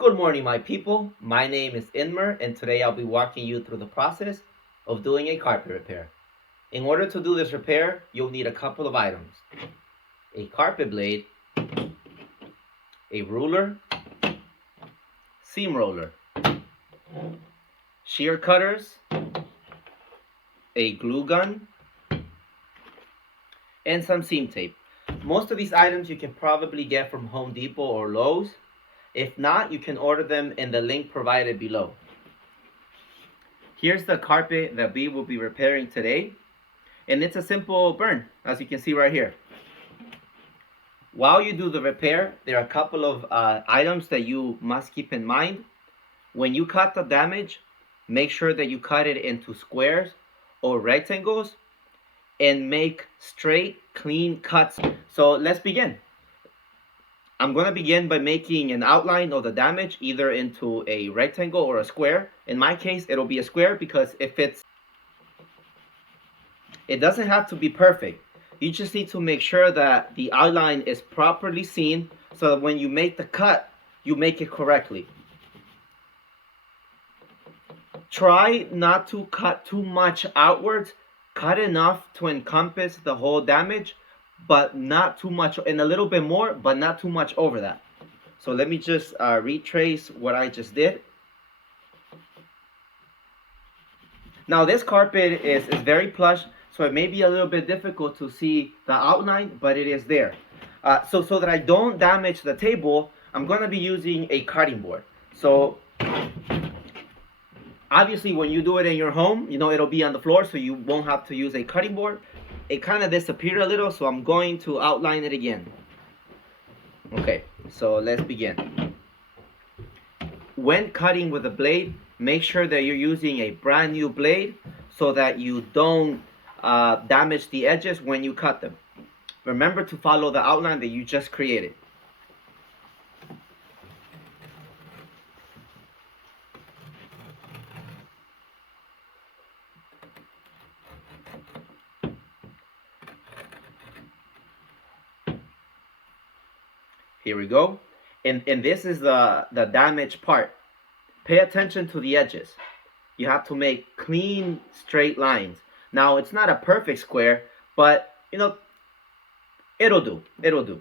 Good morning, my people. My name is Inmer, and today I'll be walking you through the process of doing a carpet repair. In order to do this repair, you'll need a couple of items: a carpet blade, a ruler, seam roller, shear cutters, a glue gun, and some seam tape. Most of these items you can probably get from Home Depot or Lowe's. If not, you can order them in the link provided below. Here's the carpet that we will be repairing today, and it's a simple burn, as you can see right here. While you do the repair, there are a couple of items that you must keep in mind. When you cut the damage, make sure that you cut it into squares or rectangles and make straight, clean cuts. So let's begin. I'm going to begin by making an outline of the damage, either into a rectangle or a square. In my case, it'll be a square because it doesn't have to be perfect. You just need to make sure that the outline is properly seen so that when you make the cut, you make it correctly. Try not to cut too much outwards. Cut enough to encompass the whole damage, but not too much, and a little bit more, but not too much over that. So let me just retrace what I just did. Now this carpet is very plush, so it may be a little bit difficult to see the outline, but it is there. So that I don't damage the table, I'm going to be using a cutting board. So obviously when you do it in your home, it'll be on the floor, so you won't have to use a cutting board. It kind of disappeared a little, so I'm going to outline it again. Okay, so let's begin. When cutting with a blade, make sure that you're using a brand new blade so that you don't damage the edges when you cut them. Remember to follow the outline that you just created. Here we go. And this is the damaged part. Pay attention to the edges. You have to make clean, straight lines. Now, it's not a perfect square, but, it'll do. It'll do.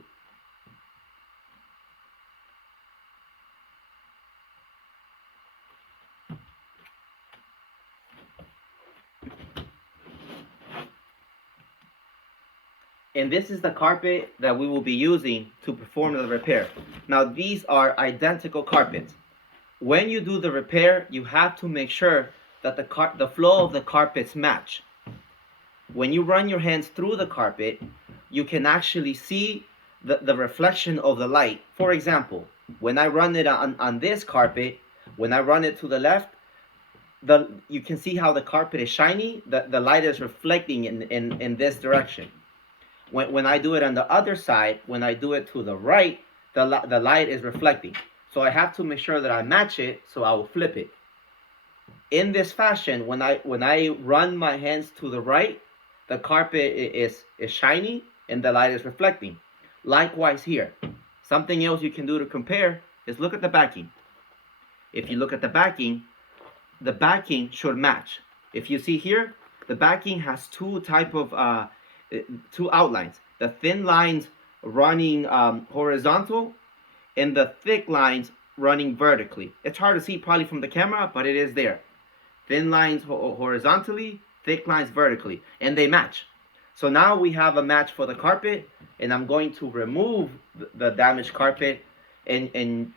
And this is the carpet that we will be using to perform the repair. Now, these are identical carpets. When you do the repair, you have to make sure that the flow of the carpets match. When you run your hands through the carpet, you can actually see the reflection of the light. For example, when I run it on this carpet, when I run it to the left, you can see how the carpet is shiny. The light is reflecting in this direction. When I do it on the other side, when I do it to the right, the light is reflecting. So I have to make sure that I match it, so I will flip it. In this fashion, when I run my hands to the right, the carpet is shiny and the light is reflecting. Likewise here. Something else you can do to compare is look at the backing. If you look at the backing should match. If you see here, the backing has two outlines. The thin lines running horizontal and the thick lines running vertically. It's hard to see probably from the camera, but it is there. Thin lines horizontally, thick lines vertically, and they match. So now we have a match for the carpet, and I'm going to remove the damaged carpet and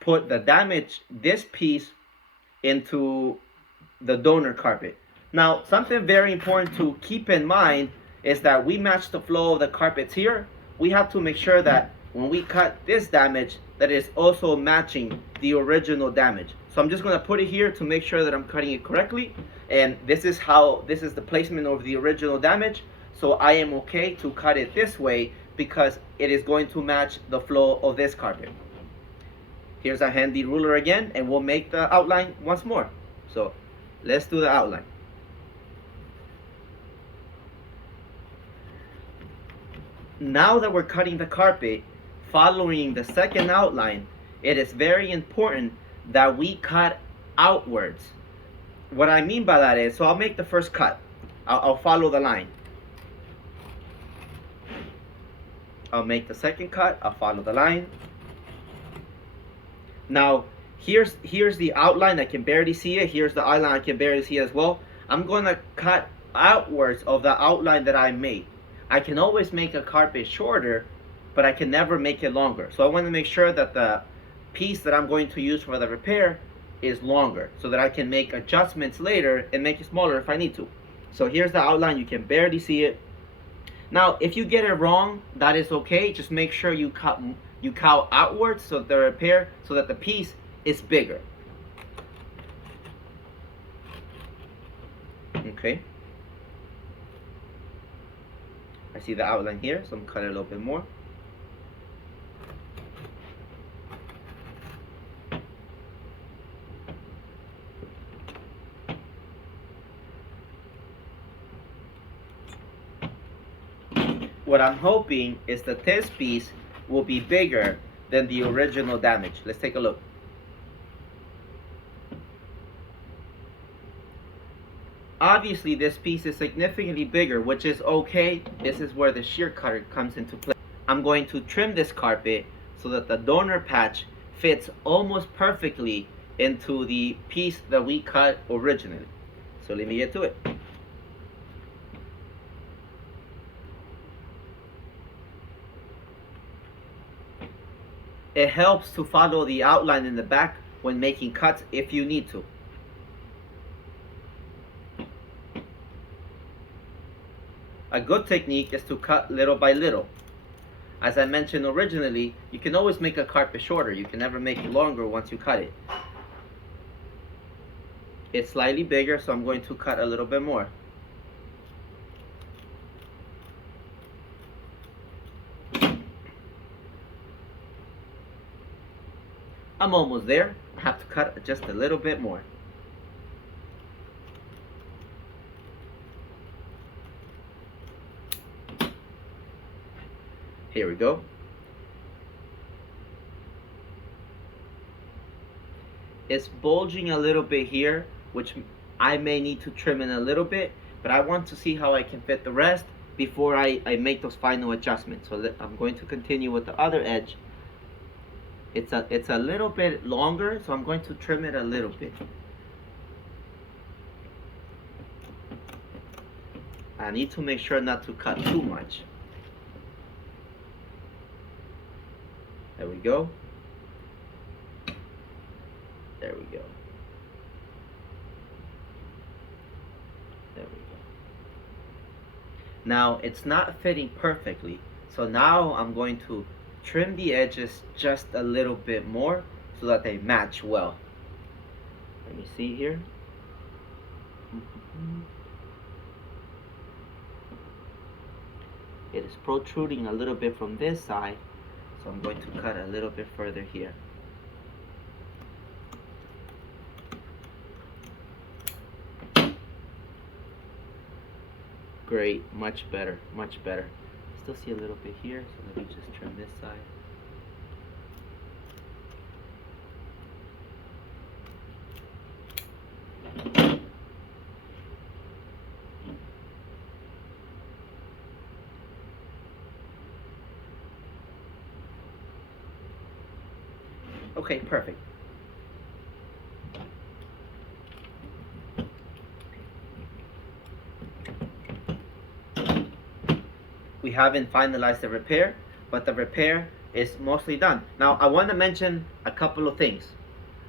put this piece into the donor carpet. Now, something very important to keep in mind is that we match the flow of the carpets here. We have to make sure that when we cut this damage, that is also matching the original damage. So I'm just going to put it here to make sure that I'm cutting it correctly. And this is the placement of the original damage. So I am okay to cut it this way because it is going to match the flow of this carpet. Here's a handy ruler again, and we'll make the outline once more. So let's do the outline. Now that we're cutting the carpet, following the second outline, it is very important that we cut outwards. What I mean by that is, so I'll make the first cut. I'll follow the line. I'll make the second cut. I'll follow the line. Now, here's the outline. I can barely see it. Here's the outline. I can barely see it as well. I'm going to cut outwards of the outline that I made. I can always make a carpet shorter, but I can never make it longer. So I want to make sure that the piece that I'm going to use for the repair is longer, so that I can make adjustments later and make it smaller if I need to. So here's the outline. You can barely see it. Now, if you get it wrong, that is okay. Just make sure you cut outwards so the repair, so that the piece is bigger. Okay. I see the outline here, so I'm gonna cut it a little bit more. What I'm hoping is that this piece will be bigger than the original damage. Let's take a look. Obviously, this piece is significantly bigger, which is okay. This is where the shear cutter comes into play. I'm going to trim this carpet so that the donor patch fits almost perfectly into the piece that we cut originally. So let me get to it. It helps to follow the outline in the back when making cuts if you need to. A good technique is to cut little by little. As I mentioned originally, you can always make a carpet shorter. You can never make it longer once you cut it. It's slightly bigger, so I'm going to cut a little bit more. I'm almost there. I have to cut just a little bit more. Here we go. It's bulging a little bit here, which I may need to trim in a little bit, but I want to see how I can fit the rest before I make those final adjustments. So I'm going to continue with the other edge. It's a little bit longer, so I'm going to trim it a little bit. I need to make sure not to cut too much. There we go. There we go. There we go. Now it's not fitting perfectly, so now I'm going to trim the edges just a little bit more so that they match well. Let me see here. It is protruding a little bit from this side, so I'm going to cut a little bit further here. Great, much better, much better. Still see a little bit here, so let me just trim this side. Okay, perfect. We haven't finalized the repair, but the repair is mostly done. Now, I want to mention a couple of things.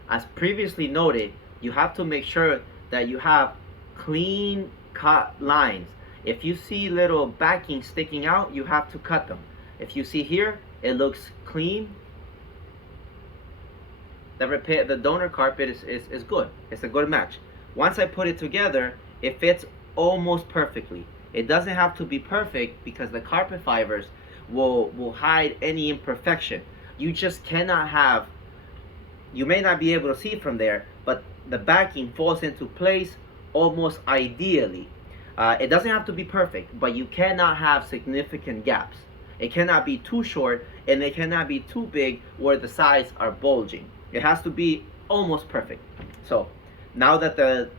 As previously noted, you have to make sure that you have clean cut lines. If you see little backing sticking out, you have to cut them. If you see here, it looks clean. The donor carpet is good. It's a good match. Once I put it together, it fits almost perfectly. It doesn't have to be perfect because the carpet fibers will hide any imperfection. You just cannot have, you may not be able to see from there, but the backing falls into place almost ideally. It doesn't have to be perfect, but you cannot have significant gaps. It cannot be too short, and it cannot be too big where the sides are bulging. It has to be almost perfect. So now that the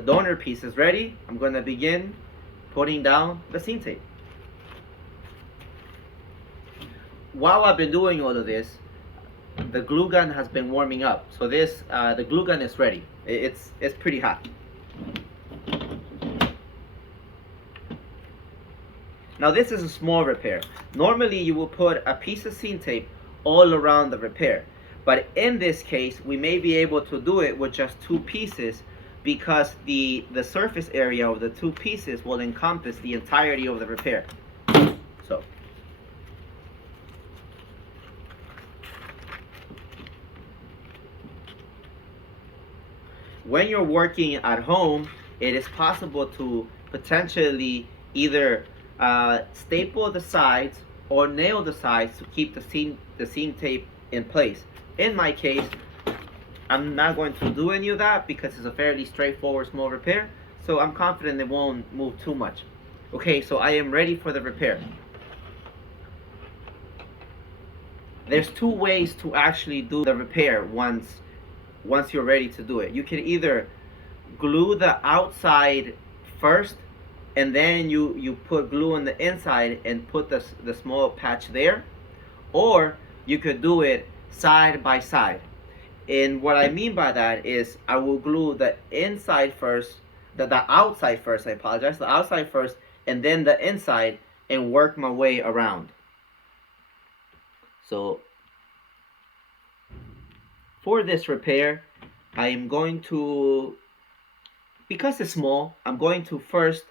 donor piece is ready, I'm going to begin putting down the seam tape. While I've been doing all of this, the glue gun has been warming up. So the glue gun is ready. It's pretty hot. Now this is a small repair. Normally you will put a piece of seam tape all around the repair. But in this case, we may be able to do it with just 2 pieces because the surface area of the 2 pieces will encompass the entirety of the repair. So when you're working at home, it is possible to potentially either staple the sides or nail the sides to keep the seam tape in place. In my case, I'm not going to do any of that because it's a fairly straightforward small repair, so I'm confident it won't move too much. Okay, so I am ready for the repair. There's 2 ways to actually do the repair once you're ready to do it. You can either glue the outside first, and then you put glue on the inside and put the small patch there, or you could do it side by side. And what I mean by that is I will glue the inside first, the outside first, I apologize, the outside first, and then the inside, and work my way around. So for this repair, I am going to, because it's small, I'm going to first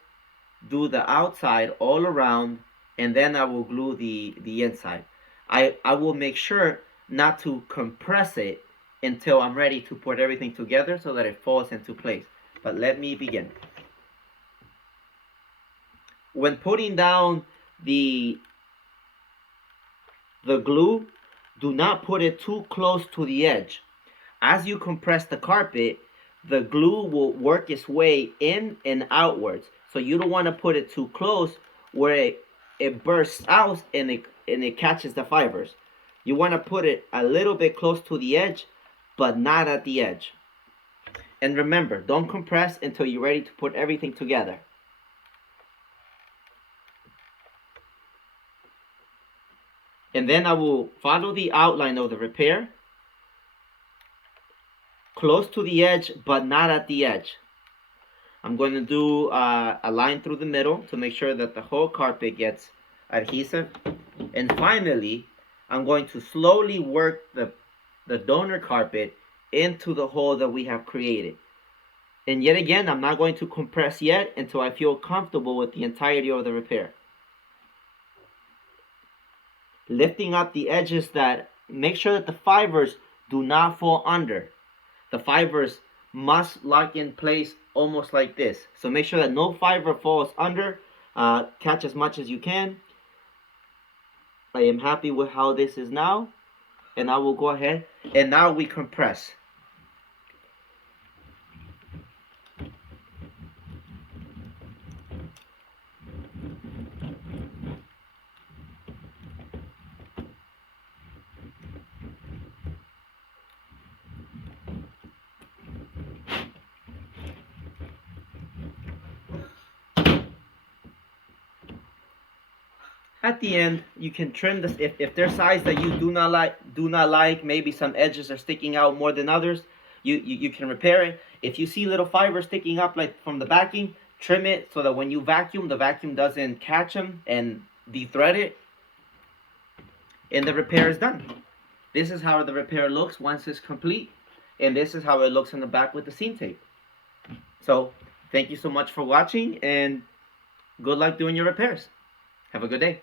do the outside all around, and then I will glue the inside. I will make sure not to compress it until I'm ready to put everything together so that it falls into place. But let me begin. When putting down the glue, do not put it too close to the edge. As you compress the carpet, the glue will work its way in and outwards. So you don't want to put it too close where it bursts out and it catches the fibers. You want to put it a little bit close to the edge, but not at the edge. And remember, don't compress until you're ready to put everything together. And then I will follow the outline of the repair, close to the edge, but not at the edge. I'm going to do a line through the middle to make sure that the whole carpet gets adhesive. And finally, I'm going to slowly work the donor carpet into the hole that we have created. And yet again, I'm not going to compress yet until I feel comfortable with the entirety of the repair. Lifting up the edges, that make sure that the fibers do not fall under. The fibers must lock in place almost like this. So make sure that no fiber falls under. Catch as much as you can. I am happy with how this is now. And I will go ahead. And now we compress. At the end, you can trim this if there's sides that you do not like, maybe some edges are sticking out more than others, you can repair it. If you see little fibers sticking up like from the backing, trim it so that when you vacuum, the vacuum doesn't catch them and de-thread it. And the repair is done. This is how the repair looks once it's complete, and this is how it looks in the back with the seam tape. So thank you so much for watching, and good luck doing your repairs. Have a good day.